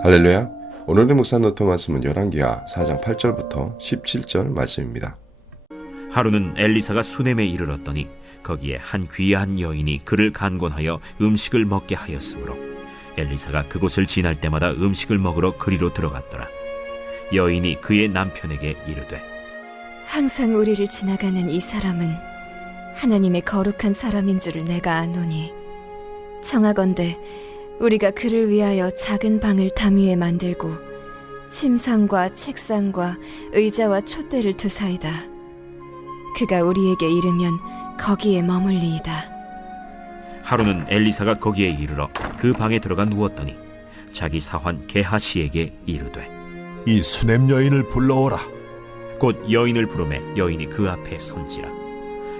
할렐루야. 오늘의 묵상 노트 말씀은 열왕기하 4장 8절부터 17절 말씀입니다. 하루는 엘리사가 수넴에 이르렀더니 거기에 한 귀한 여인이 그를 간곤하여 음식을 먹게 하였으므로 엘리사가 그곳을 지날 때마다 음식을 먹으러 그리로 들어갔더라. 여인이 그의 남편에게 이르되 항상 우리를 지나가는 이 사람은 하나님의 거룩한 사람인 줄을 내가 아노니 청하건대 우리가 그를 위하여 작은 방을 담 위에 만들고 침상과 책상과 의자와 촛대를 두사이다. 그가 우리에게 이르면 거기에 머물리이다. 하루는 엘리사가 거기에 이르러 그 방에 들어가 누웠더니 자기 사환 게하시에게 이르되 이 수넴 여인을 불러오라. 곧 여인을 부르매 여인이 그 앞에 선지라.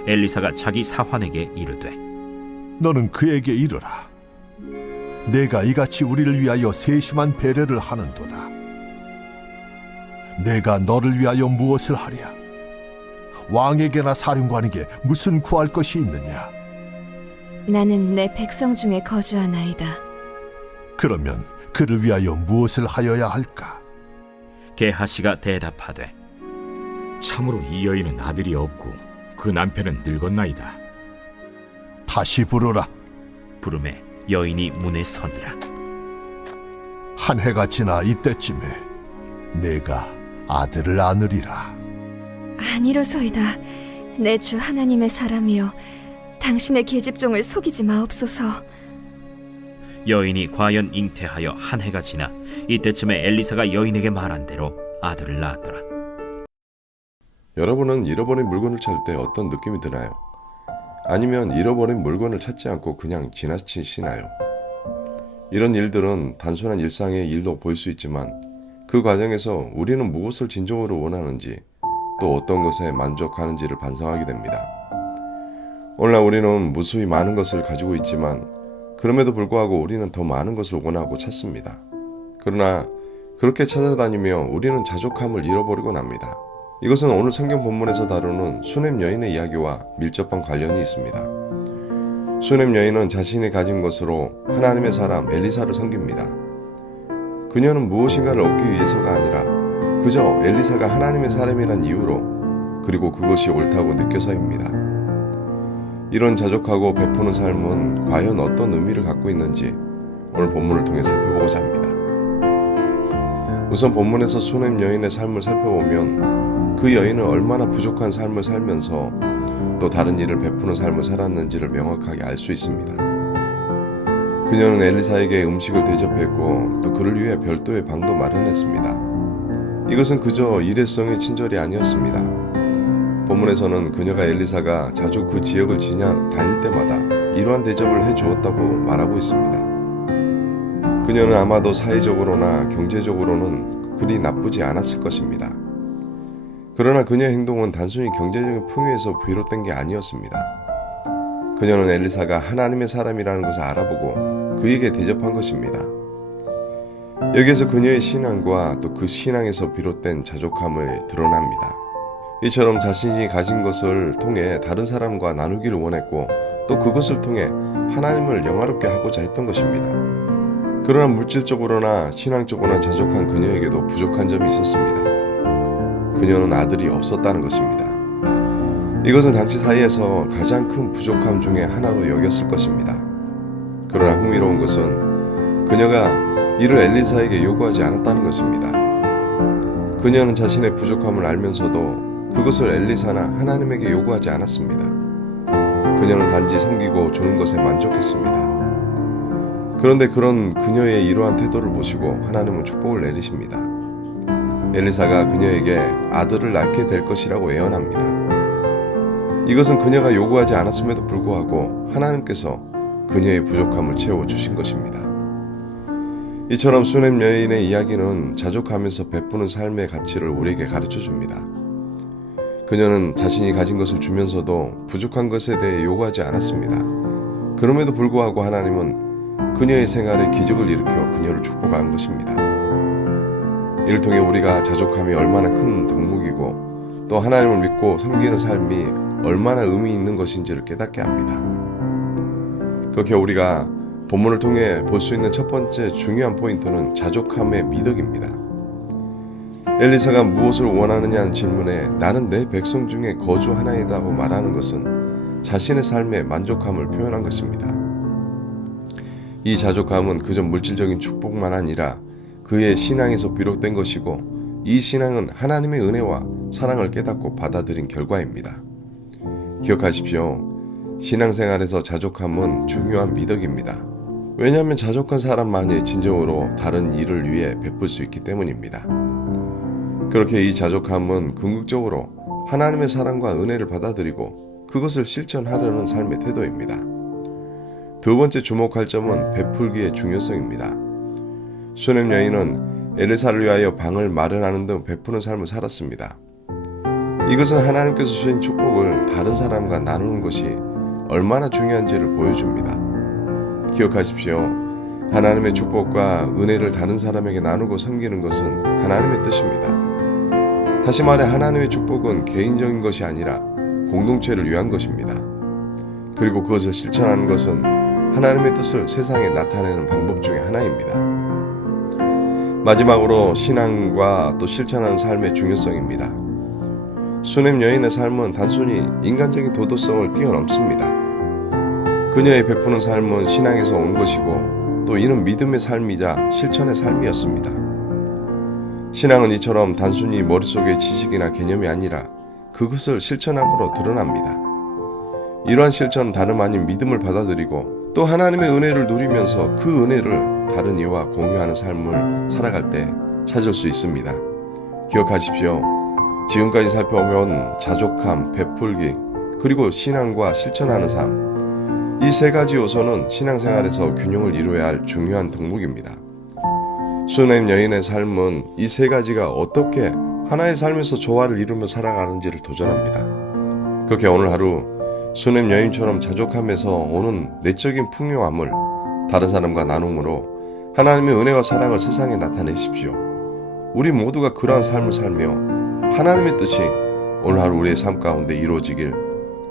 엘리사가 자기 사환에게 이르되 너는 그에게 이르라. 내가 이같이 우리를 위하여 세심한 배려를 하는도다. 내가 너를 위하여 무엇을 하랴? 왕에게나 사령관에게 무슨 구할 것이 있느냐? 나는 내 백성 중에 거주하나이다. 그러면 그를 위하여 무엇을 하여야 할까? 게하시가 대답하되 참으로 이 여인은 아들이 없고 그 남편은 늙었나이다. 다시 부르라. 부르매 여인이 문에 서니라. 한 해가 지나 이때쯤에 내가 아들을 안으리라. 아니로소이다. 내 주 하나님의 사람이여, 당신의 계집종을 속이지 마옵소서. 여인이 과연 잉태하여 한 해가 지나 이때쯤에 엘리사가 여인에게 말한 대로 아들을 낳았더라. 여러분은 잃어버린 물건을 찾을 때 어떤 느낌이 드나요? 아니면 잃어버린 물건을 찾지 않고 그냥 지나치시나요? 이런 일들은 단순한 일상의 일로 보일 수 있지만 그 과정에서 우리는 무엇을 진정으로 원하는지 또 어떤 것에 만족하는지를 반성하게 됩니다. 오늘날 우리는 무수히 많은 것을 가지고 있지만 그럼에도 불구하고 우리는 더 많은 것을 원하고 찾습니다. 그러나 그렇게 찾아다니며 우리는 자족함을 잃어버리곤 합니다. 이것은 오늘 성경 본문에서 다루는 수넴 여인의 이야기와 밀접한 관련이 있습니다. 수넴 여인은 자신이 가진 것으로 하나님의 사람 엘리사를 섬깁니다. 그녀는 무엇인가를 얻기 위해서가 아니라 그저 엘리사가 하나님의 사람이란 이유로 그리고 그것이 옳다고 느껴서입니다. 이런 자족하고 베푸는 삶은 과연 어떤 의미를 갖고 있는지 오늘 본문을 통해 살펴보고자 합니다. 우선 본문에서 수넴 여인의 삶을 살펴보면 그 여인은 얼마나 부족한 삶을 살면서 또 다른 일을 베푸는 삶을 살았는지를 명확하게 알 수 있습니다. 그녀는 엘리사에게 음식을 대접했고 또 그를 위해 별도의 방도 마련했습니다. 이것은 그저 일회성의 친절이 아니었습니다. 본문에서는 그녀가 엘리사가 자주 그 지역을 다닐 때마다 이러한 대접을 해주었다고 말하고 있습니다. 그녀는 아마도 사회적으로나 경제적으로는 그리 나쁘지 않았을 것입니다. 그러나 그녀의 행동은 단순히 경제적인 풍요에서 비롯된 게 아니었습니다. 그녀는 엘리사가 하나님의 사람이라는 것을 알아보고 그에게 대접한 것입니다. 여기에서 그녀의 신앙과 또 그 신앙에서 비롯된 자족함을 드러납니다. 이처럼 자신이 가진 것을 통해 다른 사람과 나누기를 원했고 또 그것을 통해 하나님을 영화롭게 하고자 했던 것입니다. 그러나 물질적으로나 신앙적으로나 자족한 그녀에게도 부족한 점이 있었습니다. 그녀는 아들이 없었다는 것입니다. 이것은 당시 사이에서 가장 큰 부족함 중에 하나로 여겼을 것입니다. 그러나 흥미로운 것은 그녀가 이를 엘리사에게 요구하지 않았다는 것입니다. 그녀는 자신의 부족함을 알면서도 그것을 엘리사나 하나님에게 요구하지 않았습니다. 그녀는 단지 섬기고 주는 것에 만족했습니다. 그런데 그런 그녀의 이러한 태도를 보시고 하나님은 축복을 내리십니다. 엘리사가 그녀에게 아들을 낳게 될 것이라고 예언합니다. 이것은 그녀가 요구하지 않았음에도 불구하고 하나님께서 그녀의 부족함을 채워주신 것입니다. 이처럼 수넴 여인의 이야기는 자족하면서 베푸는 삶의 가치를 우리에게 가르쳐줍니다. 그녀는 자신이 가진 것을 주면서도 부족한 것에 대해 요구하지 않았습니다. 그럼에도 불구하고 하나님은 그녀의 생활에 기적을 일으켜 그녀를 축복한 것입니다. 이를 통해 우리가 자족함이 얼마나 큰 덕목이고 또 하나님을 믿고 섬기는 삶이 얼마나 의미 있는 것인지를 깨닫게 합니다. 그렇게 우리가 본문을 통해 볼 수 있는 첫 번째 중요한 포인트는 자족함의 미덕입니다. 엘리사가 무엇을 원하느냐는 질문에 나는 내 백성 중에 거주하나이다고 말하는 것은 자신의 삶의 만족함을 표현한 것입니다. 이 자족함은 그저 물질적인 축복만 아니라 그의 신앙에서 비롯된 것이고 이 신앙은 하나님의 은혜와 사랑을 깨닫고 받아들인 결과입니다. 기억하십시오. 신앙생활에서 자족함은 중요한 미덕입니다. 왜냐하면 자족한 사람만이 진정으로 다른 이를 위해 베풀 수 있기 때문입니다. 그렇게 이 자족함은 궁극적으로 하나님의 사랑과 은혜를 받아들이고 그것을 실천하려는 삶의 태도입니다. 두 번째 주목할 점은 베풀기의 중요성입니다. 수넴 여인은 엘리사를 위하여 방을 마련하는 등 베푸는 삶을 살았습니다. 이것은 하나님께서 주신 축복을 다른 사람과 나누는 것이 얼마나 중요한지를 보여줍니다. 기억하십시오. 하나님의 축복과 은혜를 다른 사람에게 나누고 섬기는 것은 하나님의 뜻입니다. 다시 말해 하나님의 축복은 개인적인 것이 아니라 공동체를 위한 것입니다. 그리고 그것을 실천하는 것은 하나님의 뜻을 세상에 나타내는 방법 중에 하나입니다. 마지막으로 신앙과 또 실천하는 삶의 중요성입니다. 수넴 여인의 삶은 단순히 인간적인 도덕성을 뛰어넘습니다. 그녀의 베푸는 삶은 신앙에서 온 것이고 또 이는 믿음의 삶이자 실천의 삶이었습니다. 신앙은 이처럼 단순히 머릿속의 지식이나 개념이 아니라 그것을 실천함으로 드러납니다. 이러한 실천은 다름 아닌 믿음을 받아들이고 또 하나님의 은혜를 누리면서 그 은혜를 다른 이와 공유하는 삶을 살아갈 때 찾을 수 있습니다. 기억하십시오. 지금까지 살펴본 자족함, 베풀기, 그리고 신앙과 실천하는 삶. 이 세 가지 요소는 신앙생활에서 균형을 이루어야 할 중요한 덕목입니다. 수넴 여인의 삶은 이 세 가지가 어떻게 하나의 삶에서 조화를 이루며 살아가는지를 도전합니다. 그렇게 오늘 하루 수넴 여인처럼 자족함에서 오는 내적인 풍요함을 다른 사람과 나눔으로 하나님의 은혜와 사랑을 세상에 나타내십시오. 우리 모두가 그러한 삶을 살며 하나님의 뜻이 오늘 하루 우리의 삶 가운데 이루어지길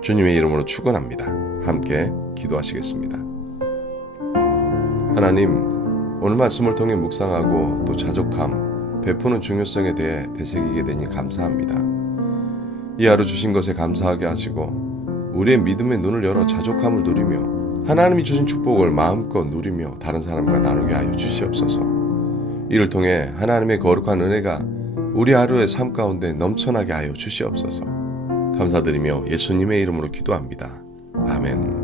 주님의 이름으로 축원합니다. 함께 기도하시겠습니다. 하나님, 오늘 말씀을 통해 묵상하고 또 자족함, 베푸는 중요성에 대해 되새기게 되니 감사합니다. 이 하루 주신 것에 감사하게 하시고 우리의 믿음의 눈을 열어 자족함을 누리며 하나님이 주신 축복을 마음껏 누리며 다른 사람과 나누게 하여 주시옵소서. 이를 통해 하나님의 거룩한 은혜가 우리 하루의 삶 가운데 넘쳐나게 하여 주시옵소서. 감사드리며 예수님의 이름으로 기도합니다. 아멘.